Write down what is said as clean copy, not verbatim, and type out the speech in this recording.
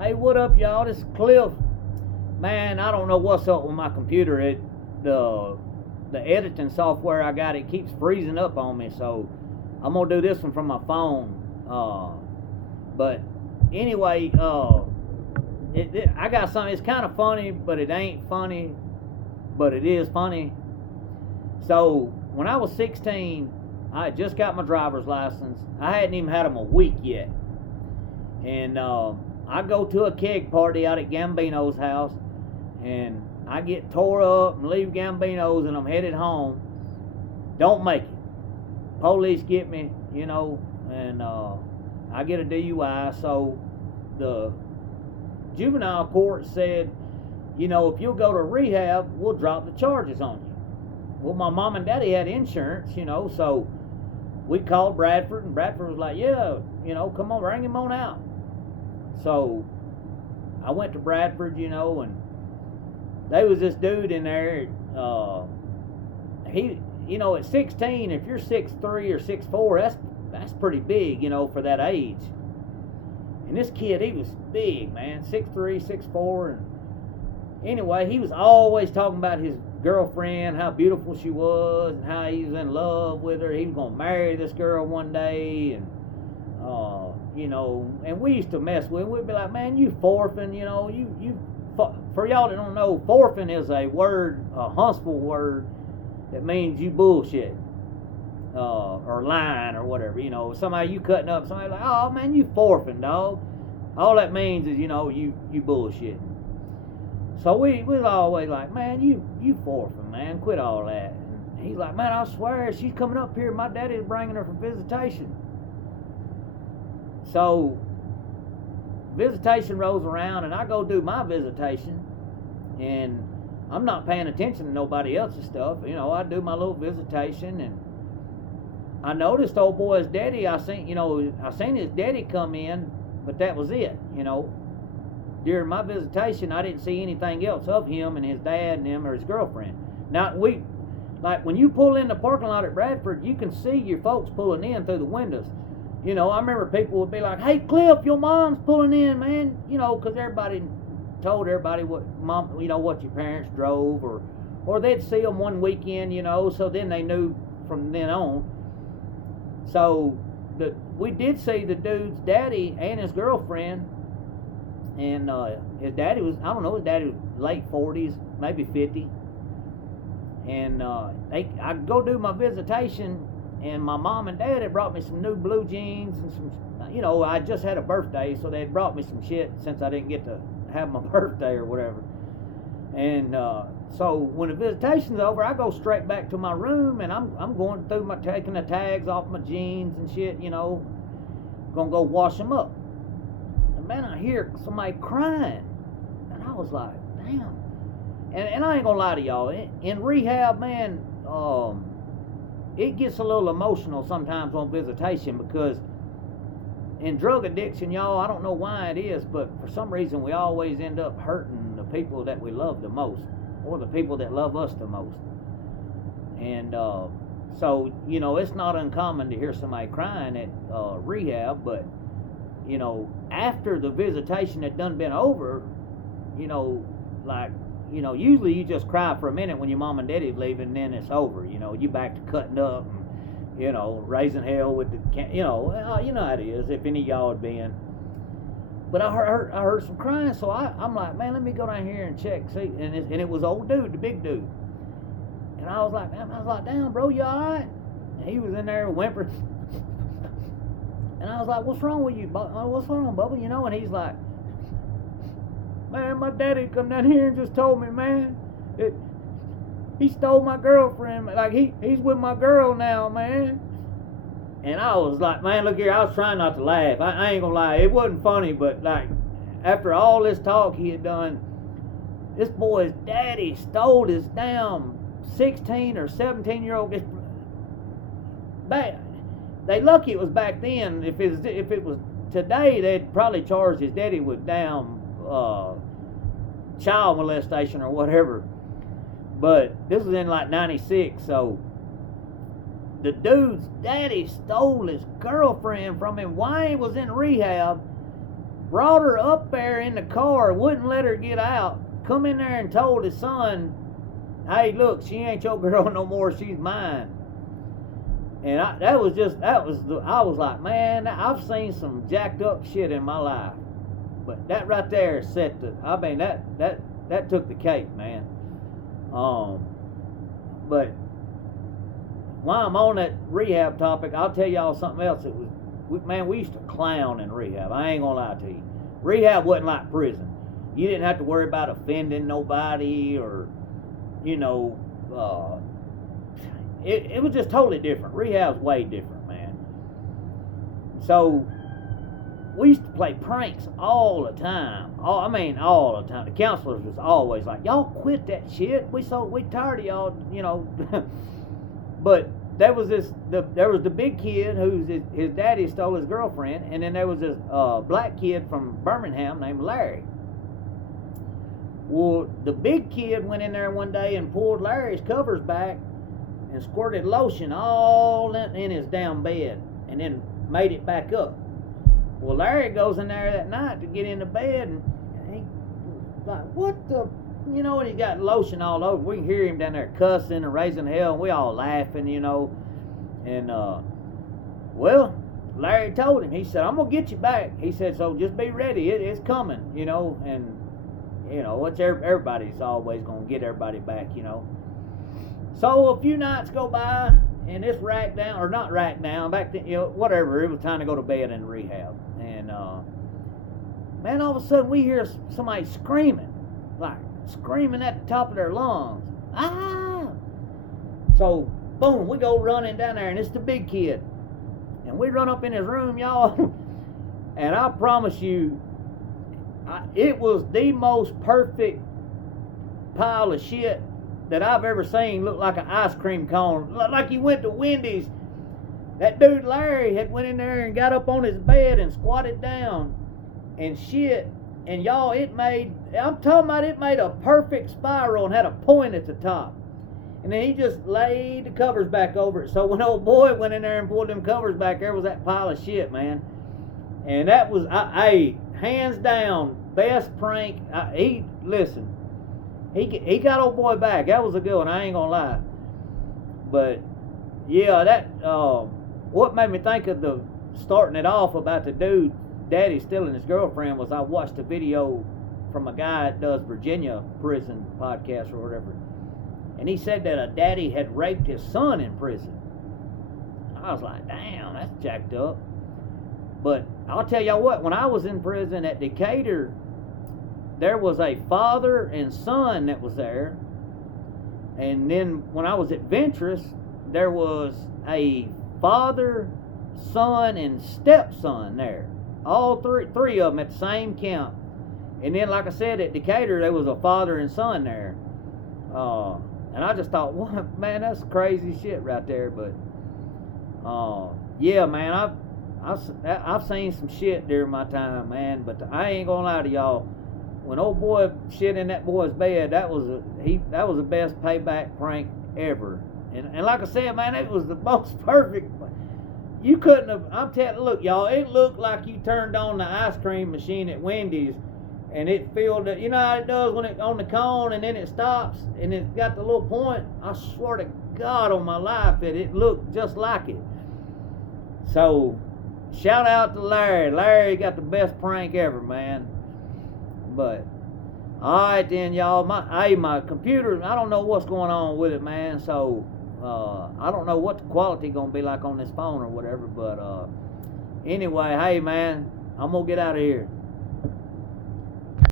Hey, what up, y'all? This is Cliff. Man, I don't know what's up with my computer. The editing software I got, it keeps freezing up on me. So I'm gonna do this one from my phone. But anyway, I got something. It's kind of funny, but it ain't funny. But it is funny. So when I was 16, I had just got my driver's license. I hadn't even had them a week yet, and I go to a keg party out at Gambino's house, and I get tore up and leave Gambino's, and I'm headed home. Don't make it. Police get me, and I get a DUI. So the juvenile court said, if you'll go to rehab, we'll drop the charges on you. Well, my mom and daddy had insurance, so we called Bradford, and Bradford was like, yeah, come on, bring him on out. So I went to Bradford, and there was this dude in there. He, at 16, if you're 6'3" or 6'4", that's pretty big, for that age. And this kid, he was big, man, 6'3", 6'4", and anyway, he was always talking about his girlfriend, how beautiful she was, and how he was in love with her. He was gonna marry this girl one day, and and we used to mess with him. We'd be like, man, you forfing, for y'all that don't know, forfing is a word, a Huntsville word that means you bullshit, or lying or whatever. Somebody you cutting up, somebody like, oh man, you forfing, dog. All that means is, you bullshitting. So we was always like, man, you forfing, man, quit all that. And he's like, man, I swear, she's coming up here. My daddy's bringing her for visitation. So visitation rolls around, and I go do my visitation, and I'm not paying attention to nobody else's stuff. I do my little visitation, and I noticed old boy's daddy. I seen his daddy come in, but that was it. During my visitation, I didn't see anything else of him and his dad and him or his girlfriend. Now, when you pull in the parking lot at Bradford, you can see your folks pulling in through the windows. I remember people would be like, hey, Cliff, your mom's pulling in, man. Because everybody told everybody what your parents drove, or they'd see them one weekend, so then they knew from then on. So we did see the dude's daddy and his girlfriend. And his daddy was late 40s, maybe 50. And I go do my visitation, and my mom and dad had brought me some new blue jeans and some, I just had a birthday, so they had brought me some shit since I didn't get to have my birthday or whatever. And so when the visitation's over, I go straight back to my room, and I'm going through taking the tags off my jeans and shit, gonna go wash them up. Man, I hear somebody crying, and I was like, damn. And I ain't gonna lie to y'all, in rehab, man, it gets a little emotional sometimes on visitation, because in drug addiction, y'all, I don't know why it is, but for some reason we always end up hurting the people that we love the most, or the people that love us the most. And so it's not uncommon to hear somebody crying at rehab, but after the visitation had done been over, usually you just cry for a minute when your mom and daddy's leaving, and then it's over. You back to cutting up, and, raising hell with the, how it is, if any of y'all had been. But I heard some crying, so I'm like, man, let me go down here and check, see, and it was old dude, the big dude. And I was like, damn, bro, you all right? And he was in there whimpering. And I was like, what's wrong with you? What's wrong, Bubba? And he's like, man, my daddy come down here and just told me, man, he stole my girlfriend. Like, he's with my girl now, man. And I was like, man, look here, I was trying not to laugh. I ain't gonna lie, it wasn't funny, but like, after all this talk he had done, this boy's daddy stole his damn 16 or 17-year-old. They lucky it was back then. If it was today, they'd probably charge his daddy with damn child molestation or whatever. But this was in like 96, so the dude's daddy stole his girlfriend from him while he was in rehab, brought her up there in the car, wouldn't let her get out, come in there and told his son, hey, look, she ain't your girl no more, she's mine. And I was like, man, I've seen some jacked up shit in my life. But that right there that took the cake, man. But while I'm on that rehab topic, I'll tell y'all something else. We used to clown in rehab. I ain't gonna lie to you. Rehab wasn't like prison. You didn't have to worry about offending nobody or, it was just totally different. Rehab's way different, man. So we used to play pranks all the time. All the time. The counselors was always like, y'all quit that shit. We tired of y'all, But there was the big kid his daddy stole his girlfriend, and then there was this black kid from Birmingham named Larry. Well, the big kid went in there one day and pulled Larry's covers back and squirted lotion all in his damn bed, and then made it back up. Well, Larry goes in there that night to get into bed, and he like, what the, and he got lotion all over. We can hear him down there cussing and raising hell, and we all laughing, And, well, Larry told him, he said, I'm going to get you back. He said, so just be ready. It's coming, and, everybody's always going to get everybody back, So a few nights go by, and it's racked down, or not racked down, back then, whatever. It was time to go to bed in rehab. And, man, all of a sudden we hear somebody screaming at the top of their lungs. Ah! So, boom, we go running down there, and it's the big kid. And we run up in his room, y'all. And I promise you, it was the most perfect pile of shit that I've ever seen. Look like an ice cream cone. Like you went to Wendy's. That dude Larry had went in there and got up on his bed and squatted down and shit. And y'all, it made a perfect spiral and had a point at the top. And then he just laid the covers back over it. So when old boy went in there and pulled them covers back, there was that pile of shit, man. And that was, hands down, best prank. He got old boy back. That was a good one, I ain't gonna lie. But, yeah, what made me think of starting it off about the dude, daddy stealing his girlfriend, was I watched a video from a guy that does Virginia prison podcast or whatever. And he said that a daddy had raped his son in prison. I was like, damn, that's jacked up. But I'll tell y'all what, when I was in prison at Decatur, there was a father and son that was there. And then when I was at Ventress, there was a father, son, and stepson there. All three of them at the same camp. And then, like I said, at Decatur, there was a father and son there. And I just thought, what, man, that's crazy shit right there. But, yeah, man, I've seen some shit during my time, man. But I ain't gonna lie to y'all. When old boy shit in that boy's bed, that was the best payback prank ever. And like I said, man, it was the most perfect. You couldn't have. I'm telling. Look, y'all, it looked like you turned on the ice cream machine at Wendy's, and it filled it. You know how it does when it on the cone, and then it stops, and it's got the little point. I swear to God on my life that it looked just like it. So, shout out to Larry. Larry got the best prank ever, man. But, alright then, y'all. My computer, I don't know what's going on with it, man. So, I don't know what the quality gonna be like on this phone or whatever. But, anyway, hey, man, I'm gonna get out of here.